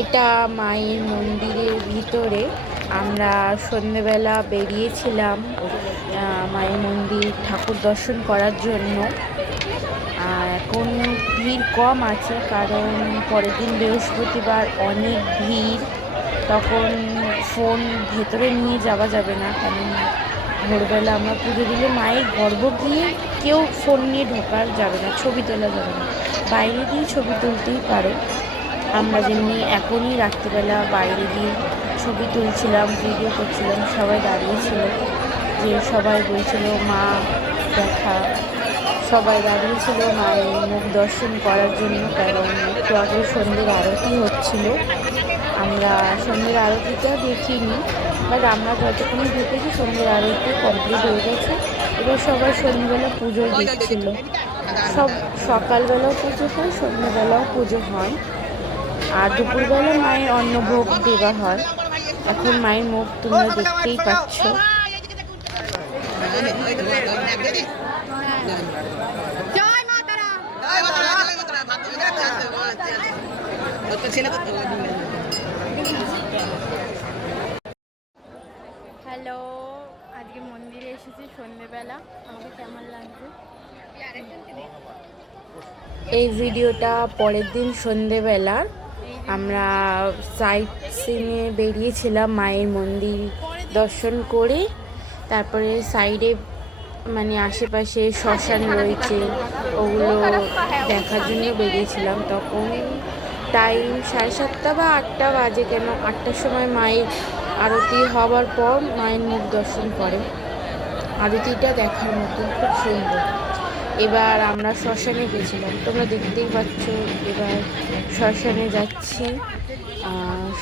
এটা মায়ের মন্দিরের ভিতরে। আমরা সন্ধেবেলা বেরিয়েছিলাম মায়ের মন্দির ঠাকুর দর্শন করার জন্য। এখন ভিড় কম আছে, কারণ পরের দিন বৃহস্পতিবার অনেক ভিড়। তখন ফোন ভেতরে নিয়ে যাওয়া যাবে না, কারণ ভোরবেলা আমরা পুজো দিলে মায়ের গর্ভগৃহে কেউ ফোন নিয়ে ঢোকার যাবে না, ছবি তোলা যাবে না। বাইরে দিয়ে ছবি তুলতেই পারো। আমরা যেমনি এখনই রাত্রিবেলা বাইরে দিয়ে ছবি তুলছিলাম, ভিডিও করছিলাম, সবাই দাঁড়িয়েছিল, যে সবাই বলছিল মা দেখা, সবাই দাঁড়িয়েছিল মায়ের মুখ দর্শন করার জন্য। কারণ একটু আগে সন্ধ্যের আরতি হচ্ছিল। আমরা সন্ধ্যের আরতিটা দেখিনি, বাট আমরা যতক্ষণই ঢুকেছি সন্ধ্যের আরতি কমপ্লিট হয়ে গেছে। এবার সবাই সন্ধ্যেবেলা পুজো দিচ্ছিল। সব সকালবেলাও পুজো হয়, সন্ধ্যেবেলাও পুজো হয়, আর দুপুরবেলা মায়ের অন্নভোগ দেওয়া হয়। এখন মায়ের মুখ তোমরা দেখতেই পাচ্ছ। হ্যালো, আজকে মন্দিরে এসেছি সন্ধ্যেবেলা। আমাকে কেমন লাগছে? এই ভিডিওটা পরের দিন সন্ধ্যেবেলার। আমরা সাইট সিনে বেরিয়েছিলাম মায়ের মন্দির দর্শন করে। তারপরে সাইডে মানে আশেপাশে শ্মশান রয়েছে, ওগুলো দেখার জন্য বেরিয়েছিলাম। তখন টাইম 7:30 বা 8টা বাজে, কেন 8টার সময় মায়ের আরতি হওয়ার পর মায়ের মুখ দর্শন করে। আরতিটা দেখার মতন, খুব সুন্দর। এবার আমরা শ্মশানে গেছিলাম, তোমরা দেখতেই পাচ্ছ। এবার শ্মশানে যাচ্ছি।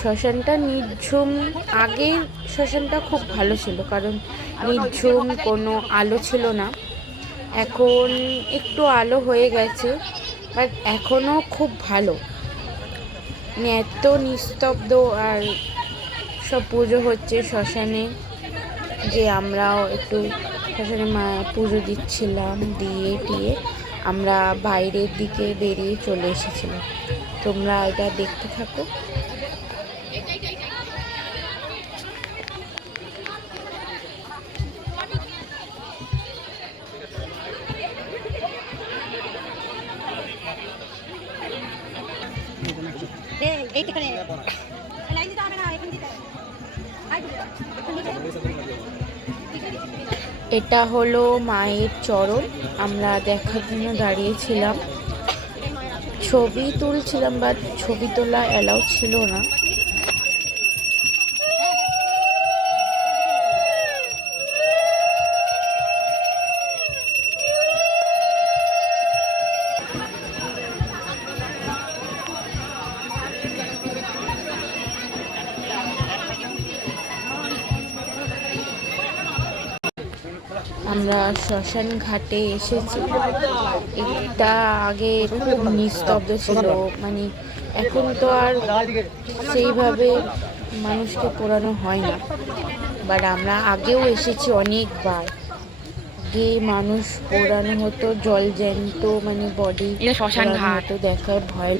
শ্মশানটা নির্ঝুম। আগের শ্মশানটা খুব ভালো ছিল, কারণ নির্ঝুম, কোনো আলো ছিল না। এখন একটু আলো হয়ে গেছে, বাট এখনও খুব ভালো, মানে এত নিস্তব্ধ। আর সব পুজো হচ্ছে শ্মশানে, যে আমরাও একটু শ্মশানে পুজো দিচ্ছিলাম। দিয়ে টিয়ে আমরা বাইরের দিকে বেরিয়ে চলে এসেছিলাম। তোমরা এটা দেখতে থাকো। এটা হলো মায়ের চরণ। আমরা দেখার জন্য দাঁড়িয়েছিলাম, ছবি তুলছিলাম, বাট ছবি তোলা অ্যালাউ ছিল না। আমরা শ্মশান ঘাটে এসেছি। এটা আগে খুব নিস্তব্ধ ছিল, মানে এখন তো আর সেইভাবে মানুষকে পোড়ানো হয় না। বাট আমরা আগেও এসেছি অনেকবার। আগে মানুষ পোড়ানো হতো, জল জ্যান্ত, মানে বডি শ্মশান ঘাট দেখায় ভয়।